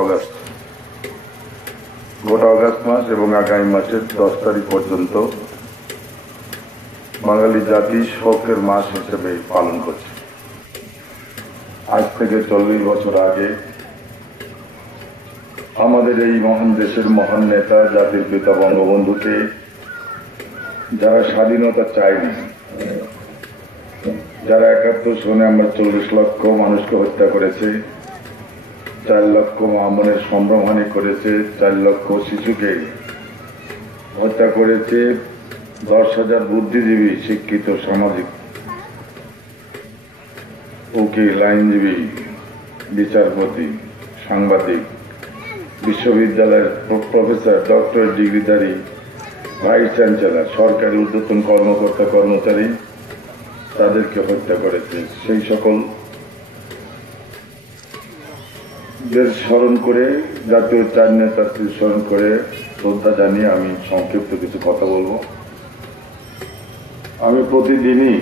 August গোটা August মাস এবং আগামী মাসের 10 তারিখ পর্যন্ত বাঙালি জাতি শোকের মাস হিসেবে পালন করছে। আজ থেকে 40 বছর আগে আমাদের এই মহান দেশের মহান নেতা জাতির পিতা বঙ্গবন্ধুকে যারা স্বাধীনতা চায়নি, যারা 71 সনে আমরা 40 লক্ষ মানুষকে হত্যা করেছে, 4 লক্ষ মা-বোনের সম্ভ্রমহানি করেছে, 4 লক্ষ শিশুকে হত্যা করেছে, 10,000 বুদ্ধিজীবী, শিক্ষিত, সামাজিক, উকিল, আইনজীবী, বিচারপতি, সাংবাদিক, বিশ্ববিদ্যালয়ের প্রফেসর, ডক্টরেট ডিগ্রিধারী, ভাইস চ্যান্সেলর, সরকারি ঊর্ধ্বতন কর্মকর্তা কর্মচারী তাদেরকে হত্যা করেছে। সেই সকল স্মরণ করে, জাতীয় 4 নেতাকে স্মরণ করে শ্রদ্ধা জানিয়ে আমি সংক্ষিপ্ত কিছু কথা বলবো। আমি প্রতিদিনই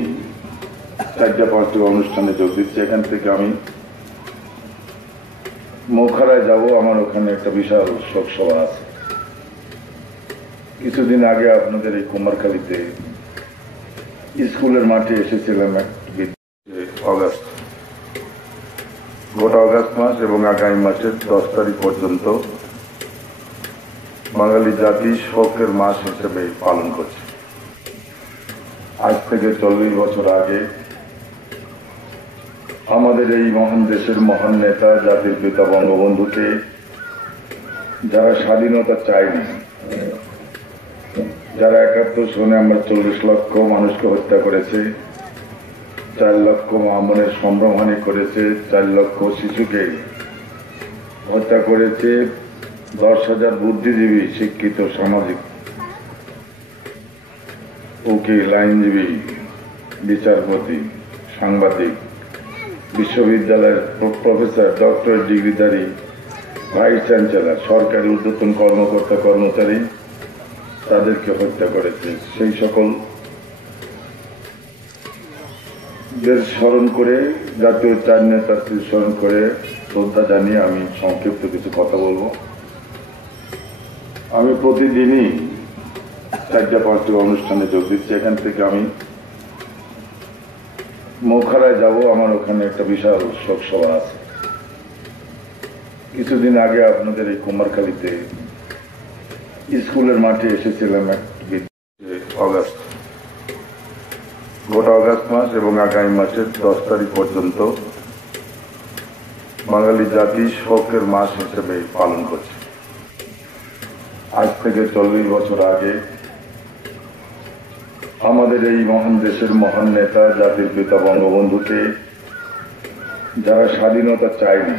4টা-5টা অনুষ্ঠানে যোগ দিচ্ছি। এখান থেকে আমি মোখারায় যাব, আমার ওখানে একটা বিশাল শোক সভা আছে। কিছুদিন আগে আপনাদের এই কুমারখালীতে স্কুলের মাঠে এসেছিলাম অগাস্ট গোটা অগাস্ট মাস এবং আগামী মাসের 10 তারিখ পর্যন্ত বাঙালি জাতি শোকের মাস হিসেবে পালন করছে। আজ থেকে 40 বছর আগে আমাদের এই মহান দেশের মহান নেতা জাতির পিতা বঙ্গবন্ধুকে যারা স্বাধীনতা চায়নি, যারা 71 সনে আমরা 40 লক্ষ মানুষকে হত্যা করেছে, 4 লক্ষ মা-বোনের সম্ভ্রমহানি করেছে, 4 লক্ষ শিশুকে হত্যা করেছে, 10,000 বুদ্ধিজীবী, শিক্ষিত, সামাজিক, উকিল, আইনজীবী, বিচারপতি, সাংবাদিক, বিশ্ববিদ্যালয়ের প্রফেসর, ডক্টরেট ডিগ্রিধারী, ভাইস চ্যান্সেলর, সরকারি ঊর্ধ্বতন কর্মকর্তা কর্মচারী তাদেরকে হত্যা করেছে। সেই সকল স্মরণ করে, জাতীয় 4 নেতাকে স্মরণ করে শ্রদ্ধা জানিয়ে আমি সংক্ষিপ্ত কিছু কথা বলবো। আমি প্রতিদিনই 4টা-5টা অনুষ্ঠানে যোগ দিচ্ছি। এখান থেকে আমি মোখারায় যাব, আমার ওখানে একটা বিশাল শোক সভা আছে। কিছুদিন আগে আপনাদের এই কুমারখালীতে স্কুলের মাঠে এসেছিলাম অগাস্ট গোটা অগাস্ট মাস এবং আগামী মাসের 10 তারিখ পর্যন্ত বাঙালি জাতি শোকের মাস হিসেবে পালন করছে। আজ থেকে 40 বছর আগে আমাদের এই মহান দেশের মহান নেতা জাতির পিতা বঙ্গবন্ধুকে যারা স্বাধীনতা চায়নি,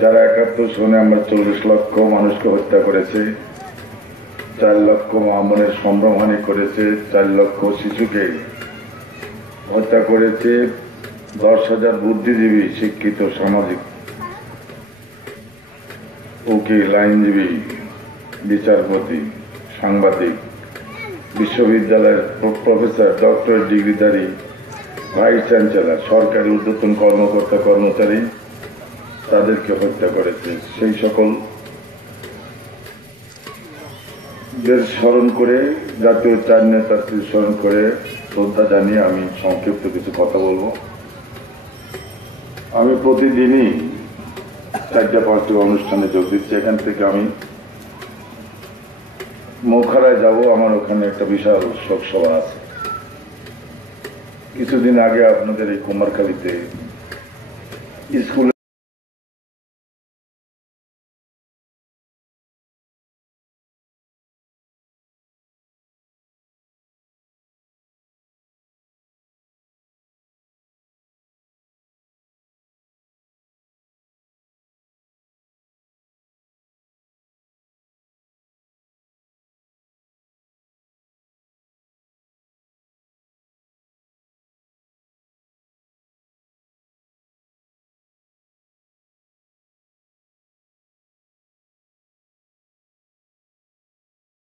যারা 71 সনে আমরা 40 লক্ষ মানুষকে হত্যা করেছে, 4 লক্ষ মা-বোনের সম্ভ্রমহানি করেছে, 4 লক্ষ শিশুকে হত্যা করেছে, 10,000 বুদ্ধিজীবী, শিক্ষিত, সামাজিক, উকিল, আইনজীবী, বিচারপতি, সাংবাদিক, বিশ্ববিদ্যালয়ের প্রফেসর, ডক্টরেট ডিগ্রিধারী, ভাইস চ্যান্সেলর, সরকারি ঊর্ধ্বতন কর্মকর্তা কর্মচারী তাদেরকে হত্যা করেছে। সেই সকল স্মরণ করে, জাতীয় 4 নেতাকে স্মরণ করে শ্রদ্ধা জানিয়ে আমি সংক্ষিপ্ত কিছু কথা বলবো। আমি প্রতিদিনই 4টা-5টা অনুষ্ঠানে যোগ দিচ্ছি। এখান থেকে আমি মোখারায় যাব, আমার ওখানে একটা বিশাল শোক সভা আছে। কিছুদিন আগে আপনাদের এই কুমারখালীতে স্কুলের